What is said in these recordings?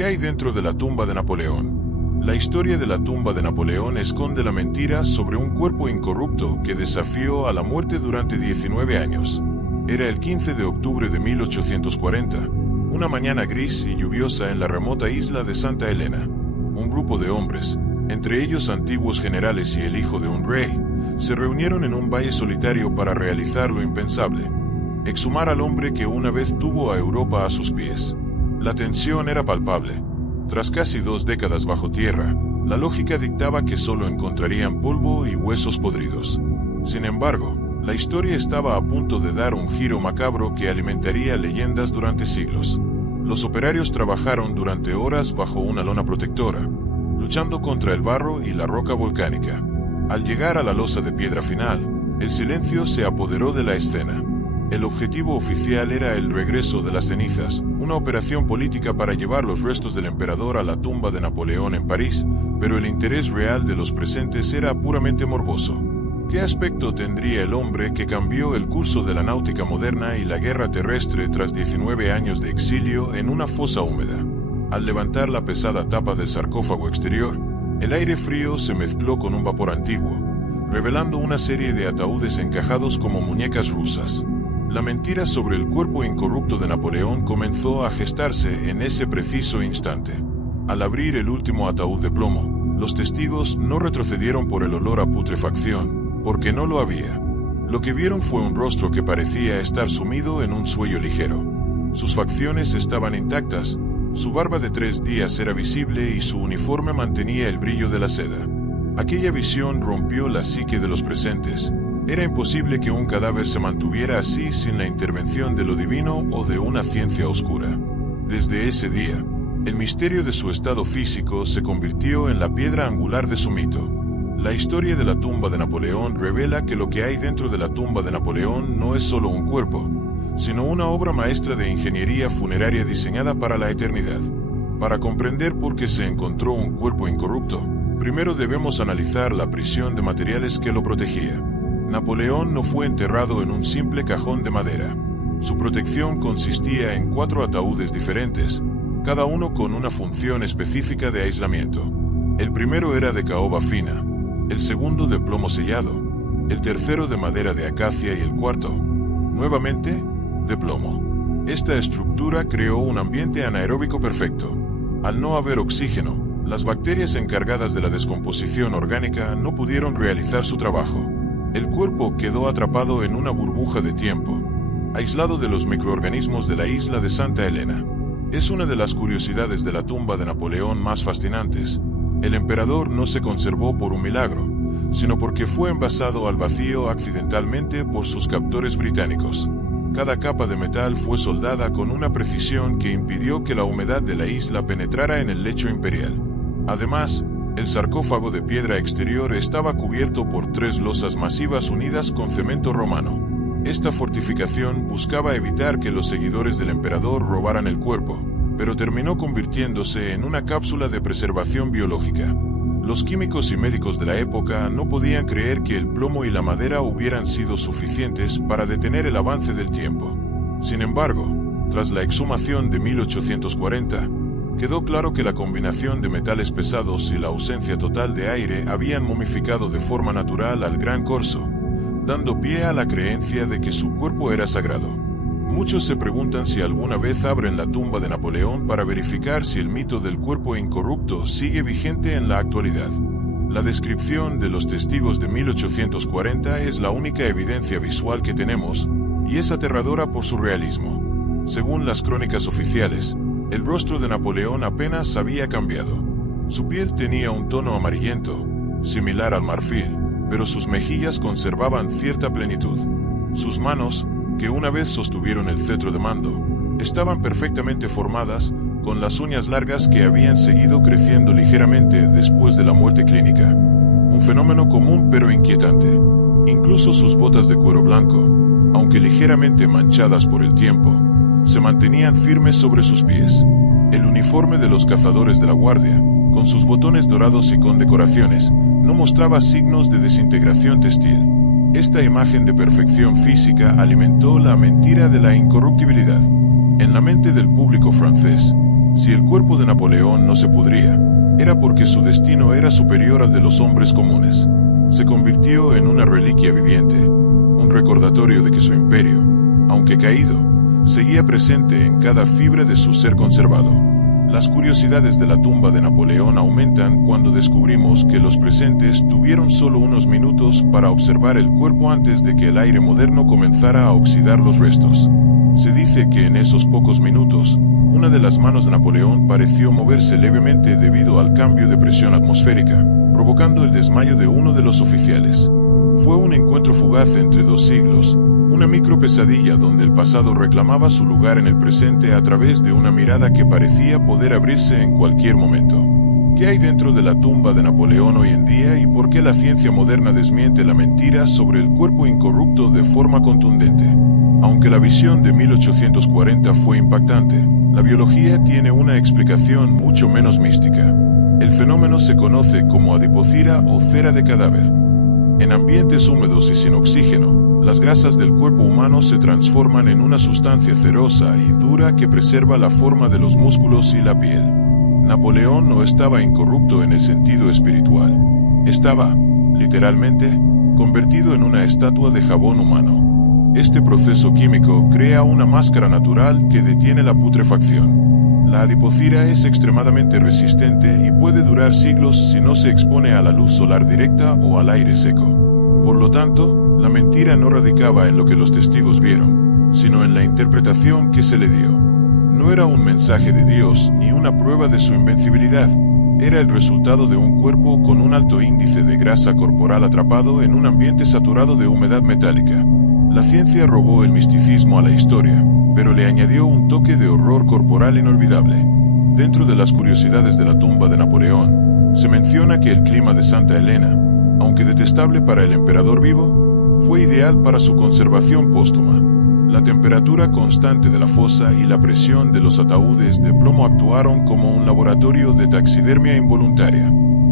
¿Qué hay dentro de la tumba de Napoleón? La historia de la tumba de Napoleón esconde la mentira sobre un cuerpo incorrupto que desafió a la muerte durante 19 años. Era el 15 de octubre de 1840, una mañana gris y lluviosa en la remota isla de Santa Elena. Un grupo de hombres, entre ellos antiguos generales y el hijo de un rey, se reunieron en un valle solitario para realizar lo impensable: exhumar al hombre que una vez tuvo a Europa a sus pies. La tensión era palpable. Tras casi 2 décadas bajo tierra, la lógica dictaba que solo encontrarían polvo y huesos podridos. Sin embargo, la historia estaba a punto de dar un giro macabro que alimentaría leyendas durante siglos. Los operarios trabajaron durante horas bajo una lona protectora, luchando contra el barro y la roca volcánica. Al llegar a la losa de piedra final, el silencio se apoderó de la escena. El objetivo oficial era el regreso de las cenizas, una operación política para llevar los restos del emperador a la tumba de Napoleón en París, pero el interés real de los presentes era puramente morboso. ¿Qué aspecto tendría el hombre que cambió el curso de la náutica moderna y la guerra terrestre tras 19 años de exilio en una fosa húmeda? Al levantar la pesada tapa del sarcófago exterior, el aire frío se mezcló con un vapor antiguo, revelando una serie de ataúdes encajados como muñecas rusas. La mentira sobre el cuerpo incorrupto de Napoleón comenzó a gestarse en ese preciso instante. Al abrir el último ataúd de plomo, los testigos no retrocedieron por el olor a putrefacción, porque no lo había. Lo que vieron fue un rostro que parecía estar sumido en un sueño ligero. Sus facciones estaban intactas, su barba de 3 días era visible y su uniforme mantenía el brillo de la seda. Aquella visión rompió la psique de los presentes. Era imposible que un cadáver se mantuviera así sin la intervención de lo divino o de una ciencia oscura. Desde ese día, el misterio de su estado físico se convirtió en la piedra angular de su mito. La historia de la tumba de Napoleón revela que lo que hay dentro de la tumba de Napoleón no es solo un cuerpo, sino una obra maestra de ingeniería funeraria diseñada para la eternidad. Para comprender por qué se encontró un cuerpo incorrupto, primero debemos analizar la prisión de materiales que lo protegía. Napoleón no fue enterrado en un simple cajón de madera. Su protección consistía en 4 ataúdes diferentes, cada uno con una función específica de aislamiento. El primero era de caoba fina, el segundo de plomo sellado, el tercero de madera de acacia y el cuarto, nuevamente, de plomo. Esta estructura creó un ambiente anaeróbico perfecto. Al no haber oxígeno, las bacterias encargadas de la descomposición orgánica no pudieron realizar su trabajo. El cuerpo quedó atrapado en una burbuja de tiempo, aislado de los microorganismos de la isla de Santa Elena. Es una de las curiosidades de la tumba de Napoleón más fascinantes. El emperador no se conservó por un milagro, sino porque fue envasado al vacío accidentalmente por sus captores británicos. Cada capa de metal fue soldada con una precisión que impidió que la humedad de la isla penetrara en el lecho imperial. Además, el sarcófago de piedra exterior estaba cubierto por 3 losas masivas unidas con cemento romano. Esta fortificación buscaba evitar que los seguidores del emperador robaran el cuerpo, pero terminó convirtiéndose en una cápsula de preservación biológica. Los químicos y médicos de la época no podían creer que el plomo y la madera hubieran sido suficientes para detener el avance del tiempo. Sin embargo, tras la exhumación de 1840, quedó claro que la combinación de metales pesados y la ausencia total de aire habían momificado de forma natural al Gran Corso, dando pie a la creencia de que su cuerpo era sagrado. Muchos se preguntan si alguna vez abren la tumba de Napoleón para verificar si el mito del cuerpo incorrupto sigue vigente en la actualidad. La descripción de los testigos de 1840 es la única evidencia visual que tenemos, y es aterradora por su realismo. Según las crónicas oficiales, el rostro de Napoleón apenas había cambiado. Su piel tenía un tono amarillento, similar al marfil, pero sus mejillas conservaban cierta plenitud. Sus manos, que una vez sostuvieron el cetro de mando, estaban perfectamente formadas, con las uñas largas que habían seguido creciendo ligeramente después de la muerte clínica. Un fenómeno común pero inquietante. Incluso sus botas de cuero blanco, aunque ligeramente manchadas por el tiempo, se mantenían firmes sobre sus pies. El uniforme de los cazadores de la guardia, con sus botones dorados y con decoraciones, no mostraba signos de desintegración textil. Esta imagen de perfección física alimentó la mentira de la incorruptibilidad. En la mente del público francés, Si el cuerpo de Napoleón no se pudría, era porque su destino era superior al de los hombres comunes. Se convirtió en una reliquia viviente, un recordatorio de que su imperio, aunque caído, seguía presente en cada fibra de su ser conservado. Las curiosidades de la tumba de Napoleón aumentan cuando descubrimos que los presentes tuvieron solo unos minutos para observar el cuerpo antes de que el aire moderno comenzara a oxidar los restos. Se dice que en esos pocos minutos, una de las manos de Napoleón pareció moverse levemente debido al cambio de presión atmosférica, provocando el desmayo de uno de los oficiales. Fue un encuentro fugaz entre dos siglos, una micro pesadilla donde el pasado reclamaba su lugar en el presente a través de una mirada que parecía poder abrirse en cualquier momento. ¿Qué hay dentro de la tumba de Napoleón hoy en día y por qué la ciencia moderna desmiente la mentira sobre el cuerpo incorrupto de forma contundente? Aunque la visión de 1840 fue impactante, la biología tiene una explicación mucho menos mística. El fenómeno se conoce como adipocira o cera de cadáver. En ambientes húmedos y sin oxígeno, las grasas del cuerpo humano se transforman en una sustancia cerosa y dura que preserva la forma de los músculos y la piel. Napoleón no estaba incorrupto en el sentido espiritual. Estaba, literalmente, convertido en una estatua de jabón humano. Este proceso químico crea una máscara natural que detiene la putrefacción. La adipocira es extremadamente resistente y puede durar siglos si no se expone a la luz solar directa o al aire seco. Por lo tanto, la mentira no radicaba en lo que los testigos vieron, sino en la interpretación que se le dio. No era un mensaje de Dios ni una prueba de su invencibilidad. Era el resultado de un cuerpo con un alto índice de grasa corporal atrapado en un ambiente saturado de humedad metálica. La ciencia robó el misticismo a la historia, pero le añadió un toque de horror corporal inolvidable. Dentro de las curiosidades de la tumba de Napoleón, se menciona que el clima de Santa Elena, aunque detestable para el emperador vivo, fue ideal para su conservación póstuma. La temperatura constante de la fosa y la presión de los ataúdes de plomo actuaron como un laboratorio de taxidermia involuntaria.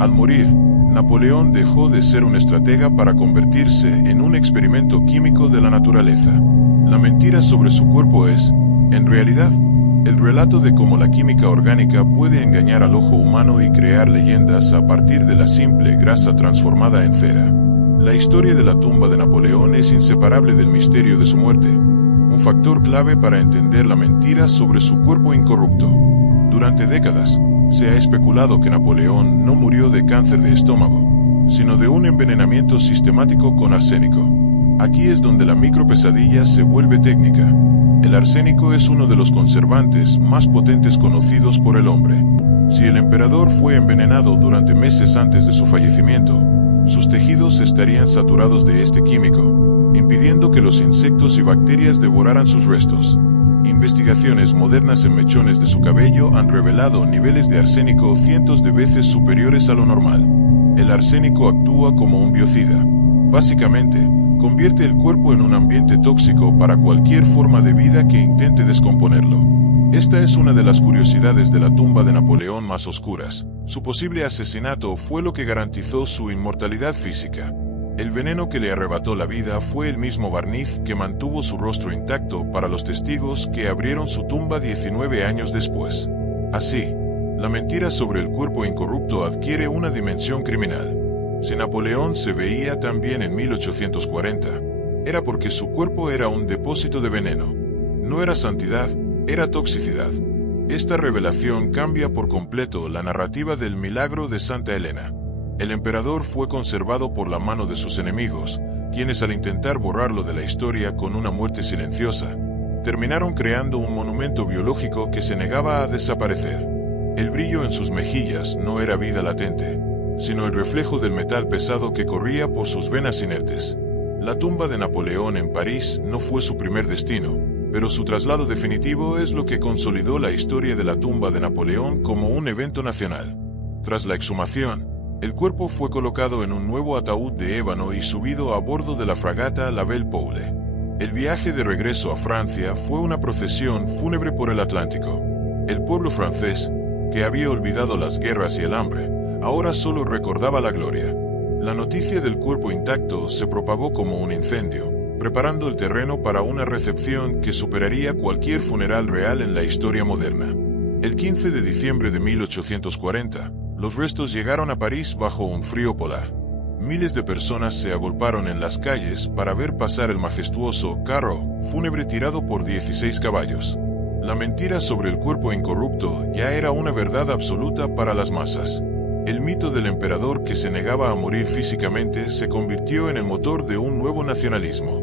Al morir, Napoleón dejó de ser un estratega para convertirse en un experimento químico de la naturaleza. La mentira sobre su cuerpo es, en realidad, el relato de cómo la química orgánica puede engañar al ojo humano y crear leyendas a partir de la simple grasa transformada en cera. La historia de la tumba de Napoleón es inseparable del misterio de su muerte, un factor clave para entender la mentira sobre su cuerpo incorrupto. Durante décadas, se ha especulado que Napoleón no murió de cáncer de estómago, sino de un envenenamiento sistemático con arsénico. Aquí es donde la micropesadilla se vuelve técnica. El arsénico es uno de los conservantes más potentes conocidos por el hombre. Si el emperador fue envenenado durante meses antes de su fallecimiento, sus tejidos estarían saturados de este químico, impidiendo que los insectos y bacterias devoraran sus restos. Investigaciones modernas en mechones de su cabello han revelado niveles de arsénico cientos de veces superiores a lo normal. El arsénico actúa como un biocida. Básicamente, convierte el cuerpo en un ambiente tóxico para cualquier forma de vida que intente descomponerlo. Esta es una de las curiosidades de la tumba de Napoleón más oscuras. Su posible asesinato fue lo que garantizó su inmortalidad física. El veneno que le arrebató la vida fue el mismo barniz que mantuvo su rostro intacto para los testigos que abrieron su tumba 19 años después. Así, la mentira sobre el cuerpo incorrupto adquiere una dimensión criminal. Si Napoleón se veía tan bien en 1840, era porque su cuerpo era un depósito de veneno. No era santidad, era toxicidad. Esta revelación cambia por completo la narrativa del milagro de Santa Elena. El emperador fue conservado por la mano de sus enemigos, quienes al intentar borrarlo de la historia con una muerte silenciosa, terminaron creando un monumento biológico que se negaba a desaparecer. El brillo en sus mejillas no era vida latente, sino el reflejo del metal pesado que corría por sus venas inertes. La tumba de Napoleón en París no fue su primer destino, pero su traslado definitivo es lo que consolidó la historia de la tumba de Napoleón como un evento nacional. Tras la exhumación, el cuerpo fue colocado en un nuevo ataúd de ébano y subido a bordo de la fragata La Belle Poule. El viaje de regreso a Francia fue una procesión fúnebre por el Atlántico. El pueblo francés, que había olvidado las guerras y el hambre, ahora solo recordaba la gloria. La noticia del cuerpo intacto se propagó como un incendio, preparando el terreno para una recepción que superaría cualquier funeral real en la historia moderna. El 15 de diciembre de 1840, los restos llegaron a París bajo un frío polar. Miles de personas se agolparon en las calles para ver pasar el majestuoso carro fúnebre tirado por 16 caballos. La mentira sobre el cuerpo incorrupto ya era una verdad absoluta para las masas. El mito del emperador que se negaba a morir físicamente se convirtió en el motor de un nuevo nacionalismo.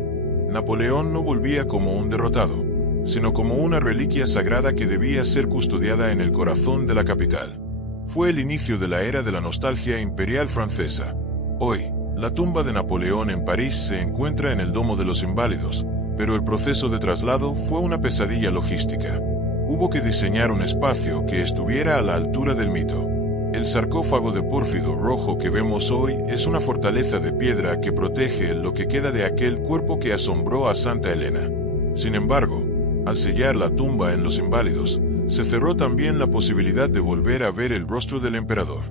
Napoleón no volvía como un derrotado, sino como una reliquia sagrada que debía ser custodiada en el corazón de la capital. Fue el inicio de la era de la nostalgia imperial francesa. Hoy, la tumba de Napoleón en París se encuentra en el Domo de los Inválidos, pero el proceso de traslado fue una pesadilla logística. Hubo que diseñar un espacio que estuviera a la altura del mito. El sarcófago de pórfido rojo que vemos hoy es una fortaleza de piedra que protege lo que queda de aquel cuerpo que asombró a Santa Elena. Sin embargo, al sellar la tumba en los Inválidos, se cerró también la posibilidad de volver a ver el rostro del emperador.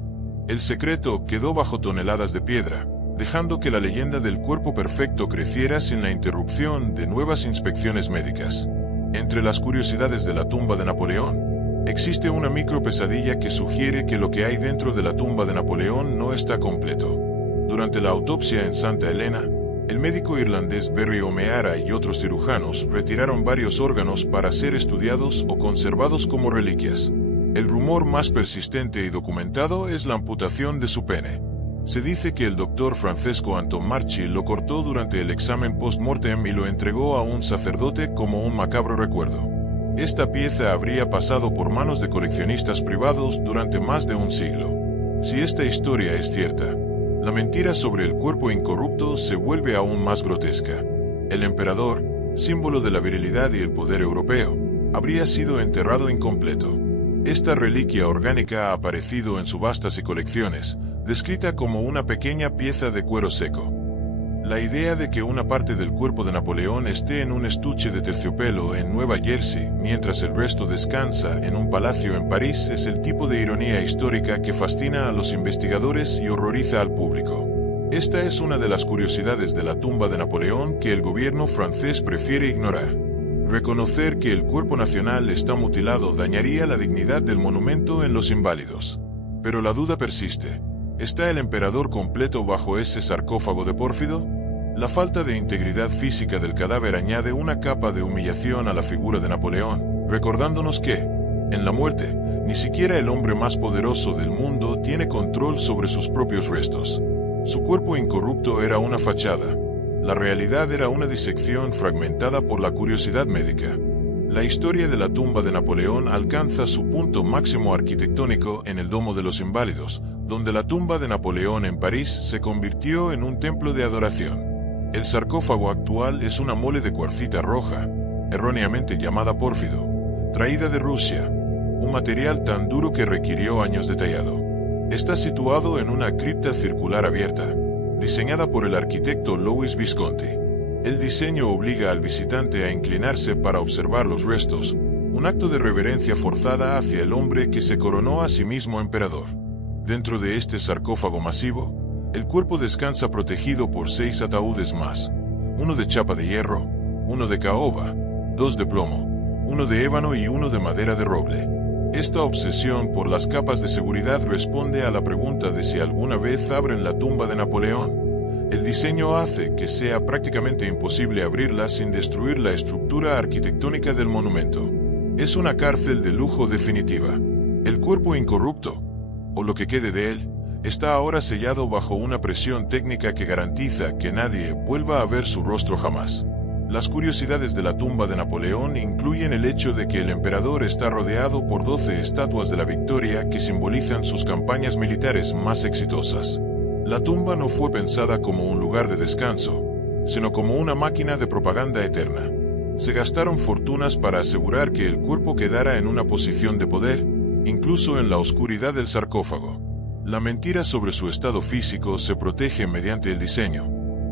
El secreto quedó bajo toneladas de piedra, dejando que la leyenda del cuerpo perfecto creciera sin la interrupción de nuevas inspecciones médicas. Entre las curiosidades de la tumba de Napoleón, existe una micro pesadilla que sugiere que lo que hay dentro de la tumba de Napoleón no está completo. Durante la autopsia en Santa Elena, el médico irlandés Barry O'Meara y otros cirujanos retiraron varios órganos para ser estudiados o conservados como reliquias. El rumor más persistente y documentado es la amputación de su pene. Se dice que el doctor Francesco Antomarchi lo cortó durante el examen post-mortem y lo entregó a un sacerdote como un macabro recuerdo. Esta pieza habría pasado por manos de coleccionistas privados durante más de un siglo. Si esta historia es cierta, la mentira sobre el cuerpo incorrupto se vuelve aún más grotesca. El emperador, símbolo de la virilidad y el poder europeo, habría sido enterrado incompleto. Esta reliquia orgánica ha aparecido en subastas y colecciones, descrita como una pequeña pieza de cuero seco. La idea de que una parte del cuerpo de Napoleón esté en un estuche de terciopelo en Nueva Jersey, mientras el resto descansa en un palacio en París, es el tipo de ironía histórica que fascina a los investigadores y horroriza al público. Esta es una de las curiosidades de la tumba de Napoleón que el gobierno francés prefiere ignorar. Reconocer que el cuerpo nacional está mutilado dañaría la dignidad del monumento en los Inválidos. Pero la duda persiste. ¿Está el emperador completo bajo ese sarcófago de pórfido? La falta de integridad física del cadáver añade una capa de humillación a la figura de Napoleón, recordándonos que, en la muerte, ni siquiera el hombre más poderoso del mundo tiene control sobre sus propios restos. Su cuerpo incorrupto era una fachada. La realidad era una disección fragmentada por la curiosidad médica. La historia de la tumba de Napoleón alcanza su punto máximo arquitectónico en el Domo de los Inválidos, donde la tumba de Napoleón en París se convirtió en un templo de adoración. El sarcófago actual es una mole de cuarcita roja, erróneamente llamada pórfido, traída de Rusia, un material tan duro que requirió años de tallado. Está situado en una cripta circular abierta, diseñada por el arquitecto Louis Visconti. El diseño obliga al visitante a inclinarse para observar los restos, un acto de reverencia forzada hacia el hombre que se coronó a sí mismo emperador. Dentro de este sarcófago masivo, el cuerpo descansa protegido por 6 ataúdes más, uno de chapa de hierro, uno de caoba, 2 de plomo, uno de ébano y uno de madera de roble. Esta obsesión por las capas de seguridad responde a la pregunta de si alguna vez abren la tumba de Napoleón. El diseño hace que sea prácticamente imposible abrirla sin destruir la estructura arquitectónica del monumento. Es una cárcel de lujo definitiva. El cuerpo incorrupto, o lo que quede de él, está ahora sellado bajo una presión técnica que garantiza que nadie vuelva a ver su rostro jamás. Las curiosidades de la tumba de Napoleón incluyen el hecho de que el emperador está rodeado por 12 estatuas de la victoria que simbolizan sus campañas militares más exitosas. La tumba no fue pensada como un lugar de descanso, sino como una máquina de propaganda eterna. Se gastaron fortunas para asegurar que el cuerpo quedara en una posición de poder, incluso en la oscuridad del sarcófago. La mentira sobre su estado físico se protege mediante el diseño.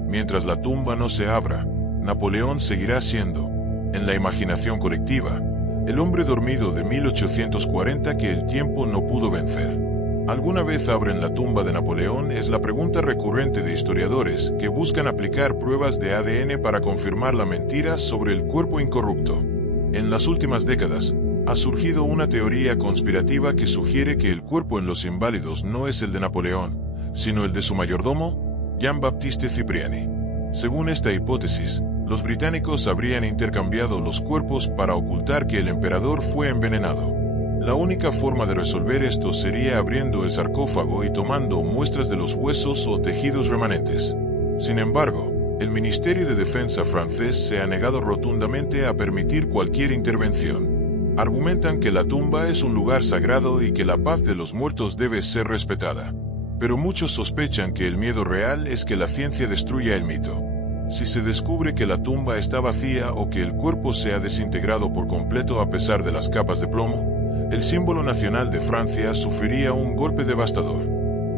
Mientras la tumba no se abra, Napoleón seguirá siendo, en la imaginación colectiva, el hombre dormido de 1840 que el tiempo no pudo vencer. ¿Alguna vez abren la tumba de Napoleón? Es la pregunta recurrente de historiadores que buscan aplicar pruebas de ADN para confirmar la mentira sobre el cuerpo incorrupto. En las últimas décadas, Ha surgido una teoría conspirativa que sugiere que el cuerpo en los inválidos no es el de Napoleón, sino el de su mayordomo, Jean-Baptiste Cipriani. Según esta hipótesis, los británicos habrían intercambiado los cuerpos para ocultar que el emperador fue envenenado. La única forma de resolver esto sería abriendo el sarcófago y tomando muestras de los huesos o tejidos remanentes. Sin embargo, el Ministerio de Defensa francés se ha negado rotundamente a permitir cualquier intervención. Argumentan que la tumba es un lugar sagrado y que la paz de los muertos debe ser respetada. Pero muchos sospechan que el miedo real es que la ciencia destruya el mito. Si se descubre que la tumba está vacía o que el cuerpo se ha desintegrado por completo a pesar de las capas de plomo, el símbolo nacional de Francia sufriría un golpe devastador.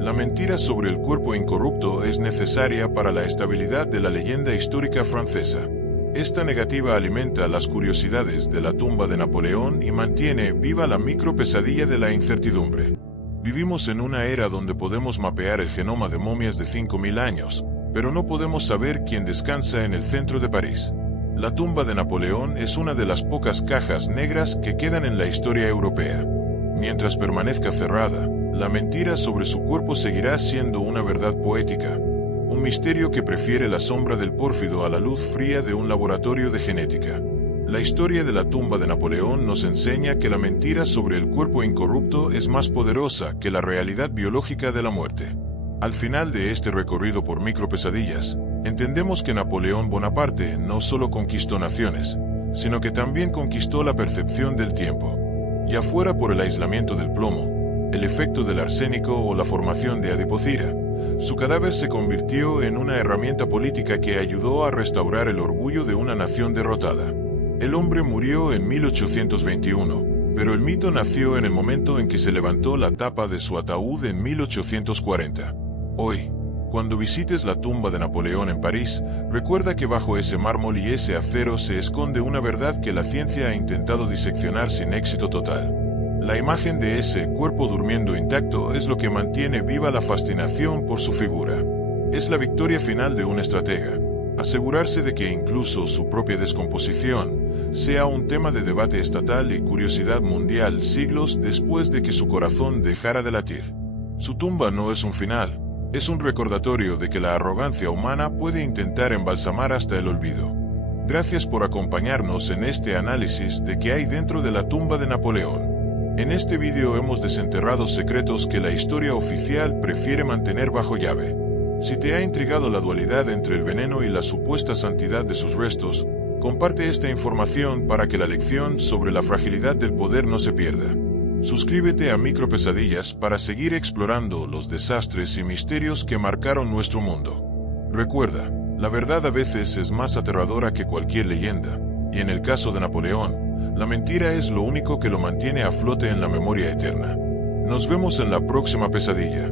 La mentira sobre el cuerpo incorrupto es necesaria para la estabilidad de la leyenda histórica francesa. Esta negativa alimenta las curiosidades de la tumba de Napoleón y mantiene viva la micropesadilla de la incertidumbre. Vivimos en una era donde podemos mapear el genoma de momias de 5000 años, pero no podemos saber quién descansa en el centro de París. La tumba de Napoleón es una de las pocas cajas negras que quedan en la historia europea. Mientras permanezca cerrada, la mentira sobre su cuerpo seguirá siendo una verdad poética, un misterio que prefiere la sombra del pórfido a la luz fría de un laboratorio de genética. La historia de la tumba de Napoleón nos enseña que la mentira sobre el cuerpo incorrupto es más poderosa que la realidad biológica de la muerte. Al final de este recorrido por micropesadillas, entendemos que Napoleón Bonaparte no solo conquistó naciones, sino que también conquistó la percepción del tiempo. Ya fuera por el aislamiento del plomo, el efecto del arsénico o la formación de adipocira, su cadáver se convirtió en una herramienta política que ayudó a restaurar el orgullo de una nación derrotada. El hombre murió en 1821, pero el mito nació en el momento en que se levantó la tapa de su ataúd en 1840. Hoy, cuando visites la tumba de Napoleón en París, recuerda que bajo ese mármol y ese acero se esconde una verdad que la ciencia ha intentado diseccionar sin éxito total. La imagen de ese cuerpo durmiendo intacto es lo que mantiene viva la fascinación por su figura. Es la victoria final de un estratega. Asegurarse de que incluso su propia descomposición sea un tema de debate estatal y curiosidad mundial siglos después de que su corazón dejara de latir. Su tumba no es un final, es un recordatorio de que la arrogancia humana puede intentar embalsamar hasta el olvido. Gracias por acompañarnos en este análisis de qué hay dentro de la tumba de Napoleón. En este vídeo hemos desenterrado secretos que la historia oficial prefiere mantener bajo llave. Si te ha intrigado la dualidad entre el veneno y la supuesta santidad de sus restos, comparte esta información para que la lección sobre la fragilidad del poder no se pierda. Suscríbete a Micropesadillas para seguir explorando los desastres y misterios que marcaron nuestro mundo. Recuerda, la verdad a veces es más aterradora que cualquier leyenda, y en el caso de Napoleón, la mentira es lo único que lo mantiene a flote en la memoria eterna. Nos vemos en la próxima pesadilla.